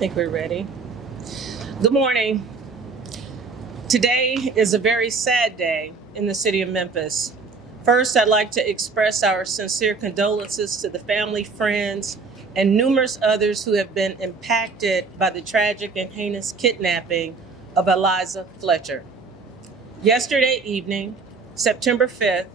think we're ready. Good morning. Today is a very sad day in the city of Memphis. First, I'd like to express our sincere condolences to the family, friends, and numerous others who have been impacted by the tragic and heinous kidnapping of Liza Fletcher. Yesterday evening, September 5th,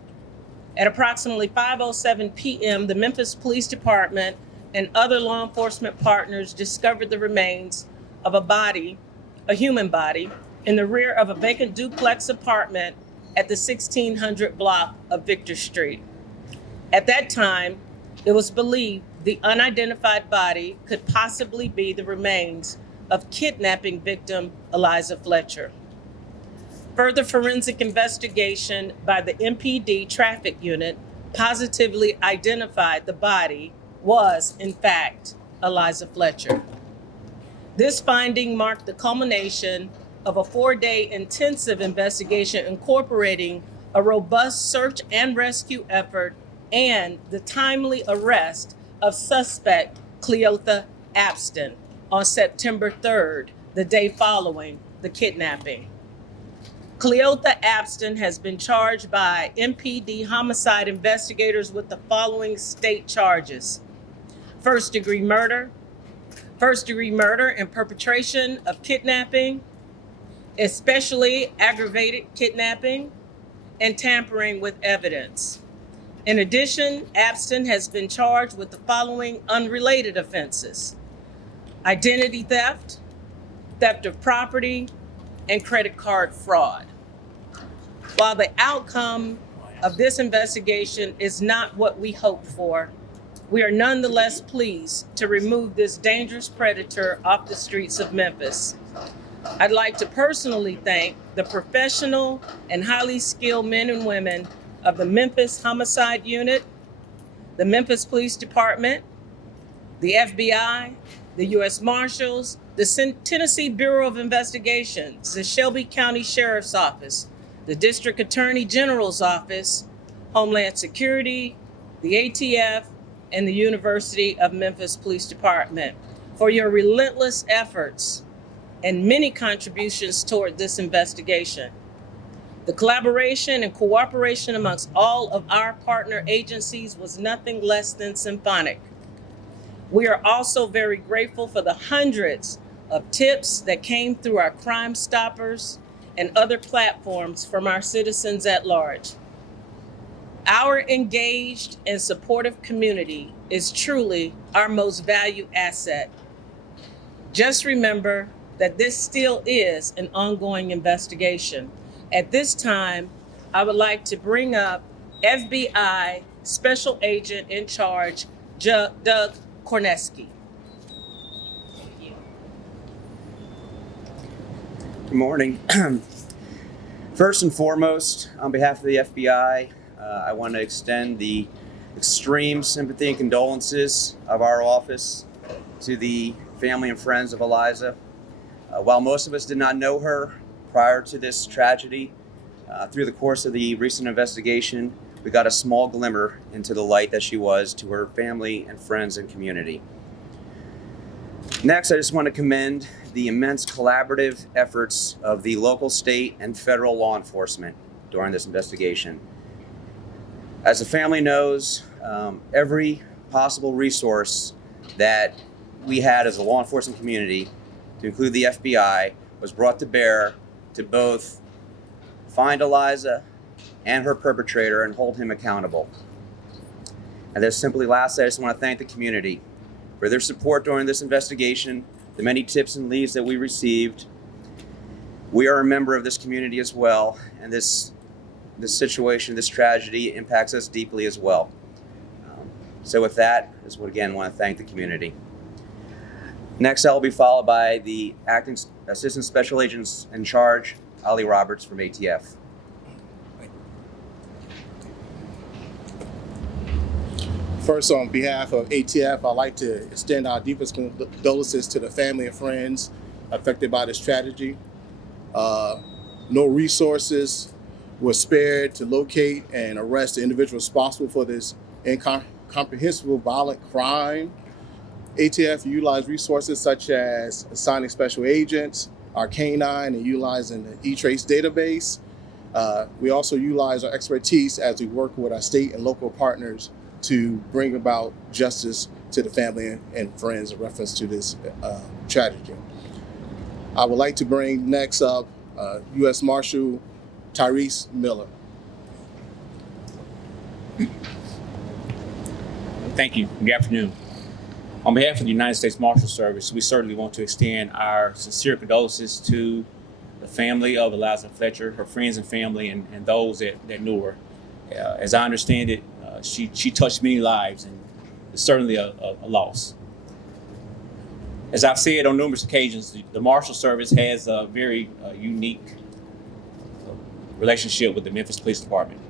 at approximately 5:07 p.m., the Memphis Police Department and other law enforcement partners discovered the remains of a human body, in the rear of a vacant duplex apartment at the 1600 block of Victor Street. At that time, it was believed the unidentified body could possibly be the remains of kidnapping victim Liza Fletcher. Further forensic investigation by the MPD traffic unit positively identified the body was, in fact, Liza Fletcher. This finding marked the culmination of a 4-day intensive investigation incorporating a robust search and rescue effort and the timely arrest of suspect Cleotha Abston on September 3rd, the day following the kidnapping. Cleotha Abston has been charged by MPD homicide investigators with the following state charges: first-degree murder and perpetration of kidnapping, especially aggravated kidnapping, and tampering with evidence. In addition, Abston has been charged with the following unrelated offenses: identity theft, theft of property, and credit card fraud. While the outcome of this investigation is not what we hoped for, we are nonetheless pleased to remove this dangerous predator off the streets of Memphis. I'd like to personally thank the professional and highly skilled men and women of the Memphis Homicide Unit, the Memphis Police Department, the FBI, the U.S. Marshals, the Tennessee Bureau of Investigations, the Shelby County Sheriff's Office, the District Attorney General's Office, Homeland Security, the ATF, and the University of Memphis Police Department for your relentless efforts and many contributions toward this investigation. The collaboration and cooperation amongst all of our partner agencies was nothing less than symphonic. We are also very grateful for the hundreds of tips that came through our Crime Stoppers and other platforms from our citizens at large. Our engaged and supportive community is truly our most valued asset. Just remember that this still is an ongoing investigation. At this time, I would like to bring up FBI Special Agent in Charge, Doug Korneski. Good morning. First and foremost, on behalf of the FBI, I want to extend the extreme sympathy and condolences of our office to the family and friends of Liza. While most of us did not know her prior to this tragedy, through the course of the recent investigation, we got a small glimmer into the light that she was to her family and friends and community. Next, I just want to commend the immense collaborative efforts of the local, state, and federal law enforcement during this investigation. As the family knows, every possible resource that we had as a law enforcement community, to include the FBI, was brought to bear to both find Liza and her perpetrator and hold him accountable. And then simply lastly, I just want to thank the community for their support during this investigation, the many tips and leads that we received. We are a member of this community as well, and this situation, this tragedy impacts us deeply as well. So with that, I just again want to thank the community. Next, I'll be followed by the Acting Assistant Special Agents in Charge, Ali Roberts from ATF. First, on behalf of ATF, I'd like to extend our deepest condolences to the family and friends affected by this tragedy. No resources were spared to locate and arrest the individual responsible for this incomprehensible violent crime. ATF utilize resources such as assigning special agents, our K9, and utilizing the E-Trace database. We also utilize our expertise as we work with our state and local partners to bring about justice to the family and friends in reference to this tragedy. I would like to bring next up U.S. Marshal Tyrese Miller. Thank you. Good afternoon. On behalf of the United States Marshals Service, we certainly want to extend our sincere condolences to the family of Liza Fletcher, her friends and family, and those that knew her. As I understand it, she touched many lives, and it's certainly a loss. As I've said on numerous occasions, the Marshal Service has a very unique relationship with the Memphis Police Department.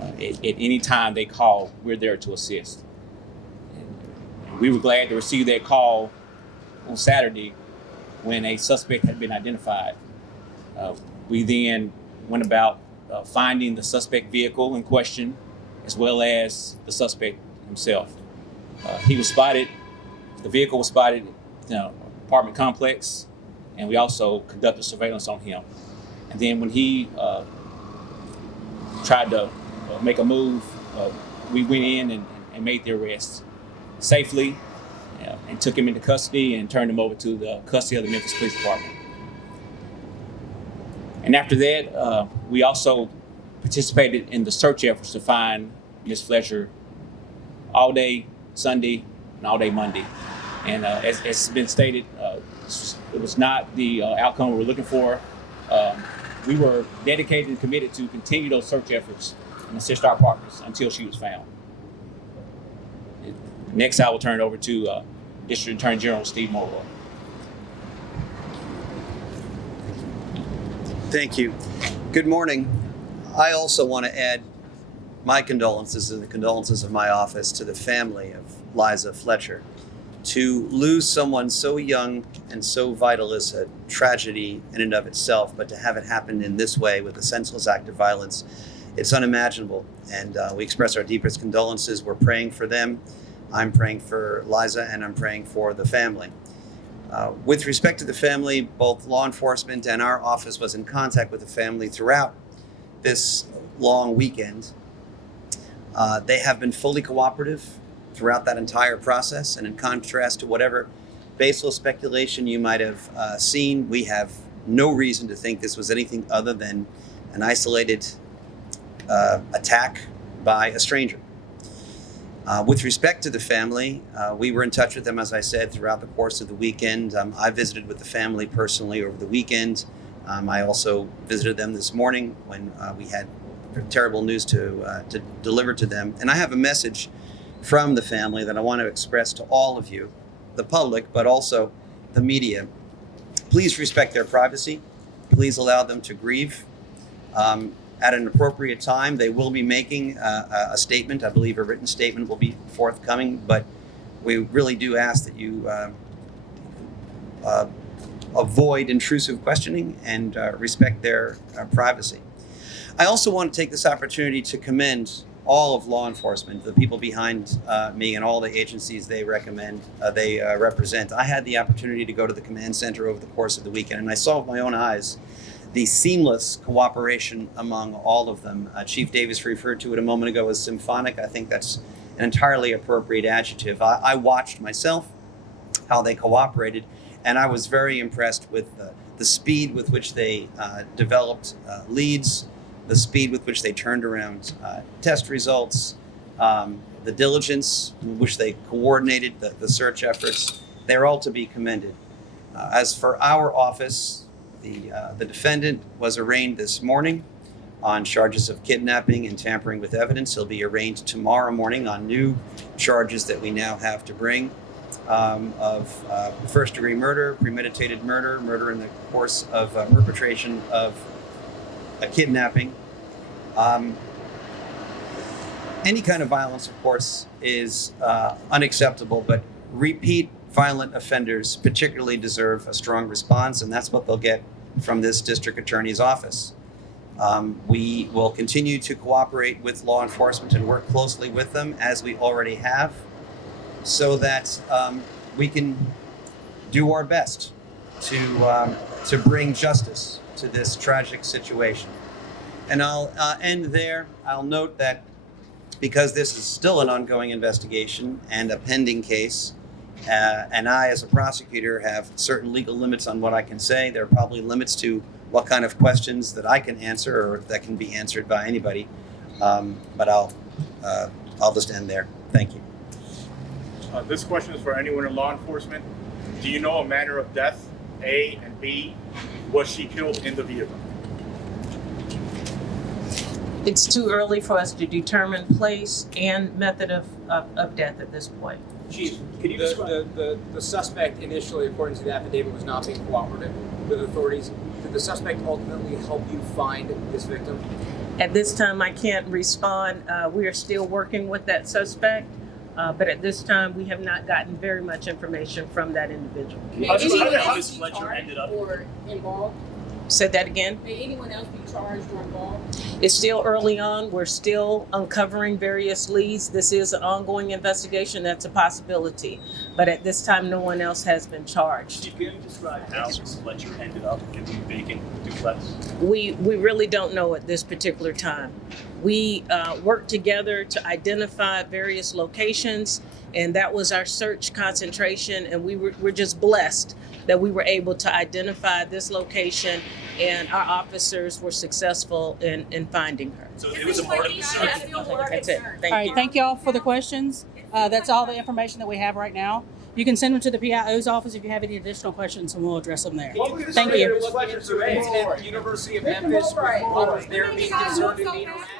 At any time they call, we're there to assist. And we were glad to receive that call on Saturday when a suspect had been identified. We then went about finding the suspect vehicle in question, as well as the suspect himself. He was spotted, the vehicle was spotted in an apartment complex, and we also conducted surveillance on him. And then when he tried to make a move, we went in and made the arrest safely, and took him into custody and turned him over to the custody of the Memphis Police Department. And after that, we also participated in the search efforts to find Ms. Fletcher all day Sunday and all day Monday. And as has been stated, it was not the outcome we were looking for. We were dedicated and committed to continue those search efforts and assist our partners until she was found. Next, I will turn it over to District Attorney General Steve Morrow. Thank you. Good morning. I also want to add my condolences and the condolences of my office to the family of Liza Fletcher. To lose someone so young and so vital is a tragedy in and of itself, but to have it happen in this way with a senseless act of violence, it's unimaginable. And we express our deepest condolences. We're praying for them. I'm praying for Liza, and I'm praying for the family. With respect to the family, both law enforcement and our office was in contact with the family throughout this long weekend. They have been fully cooperative throughout that entire process, and in contrast to whatever baseless speculation you might have seen, we have no reason to think this was anything other than an isolated attack by a stranger. With respect to the family, we were in touch with them, as I said, throughout the course of the weekend. I visited with the family personally over the weekend. I also visited them this morning when we had terrible news to deliver to them. And I have a message from the family that I want to express to all of you, the public, but also the media. Please respect their privacy. Please allow them to grieve. At an appropriate time, they will be making a statement. I believe a written statement will be forthcoming, but we really do ask that you avoid intrusive questioning and respect their privacy. I also want to take this opportunity to commend all of law enforcement, the people behind me and all the agencies they represent. I had the opportunity to go to the command center over the course of the weekend, and I saw with my own eyes the seamless cooperation among all of them. Chief Davis referred to it a moment ago as symphonic. I think that's an entirely appropriate adjective. I watched myself how they cooperated, and I was very impressed with the speed with which they developed leads, the speed with which they turned around test results, the diligence with which they coordinated the search efforts. They're all to be commended. As for our office, the defendant was arraigned this morning on charges of kidnapping and tampering with evidence. He'll be arraigned tomorrow morning on new charges that we now have to bring of first-degree murder, premeditated murder, murder in the course of perpetration of a kidnapping. Any kind of violence, of course, is unacceptable, but repeat violent offenders particularly deserve a strong response, and that's what they'll get from this district attorney's office. We will continue to cooperate with law enforcement and work closely with them, as we already have, so that we can do our best to bring justice to this tragic situation. And I'll end there. I'll note that because this is still an ongoing investigation and a pending case, and I, as a prosecutor, have certain legal limits on what I can say. There are probably limits to what kind of questions that I can answer or that can be answered by anybody. But I'll just end there. Thank you. This question is for anyone in law enforcement. Do you know a manner of death, A, and B, was she killed in the vehicle? It's too early for us to determine place and method of death at this point. Chief, can you describe the suspect initially, according to the affidavit, was not being cooperative with authorities? Did the suspect ultimately help you find this victim? At this time, I can't respond. We are still working with that suspect, but at this time, we have not gotten very much information from that individual. How did Ms. Fletcher Fletcher ended up? or involved? Said that again? May anyone else be charged or involved? It's still early on. We're still uncovering various leads. This is an ongoing investigation. That's a possibility. But at this time, no one else has been charged. Can you describe how Ms. Fletcher ended up in the vacant duplex? We really don't know at this particular time. We worked together to identify various locations, and that was our search concentration. And we're just blessed that we were able to identify this location, and our officers were successful in finding her. So it was a part of the search. That's it. All Thank right, you. thank y'all for the questions. That's all the information that we have right now. You can send them to the PIO's office if you have any additional questions, and we'll address them there. Thank you. What Ms. Fletcher surveyed at the University of Memphis before was there being concerned in the interaction?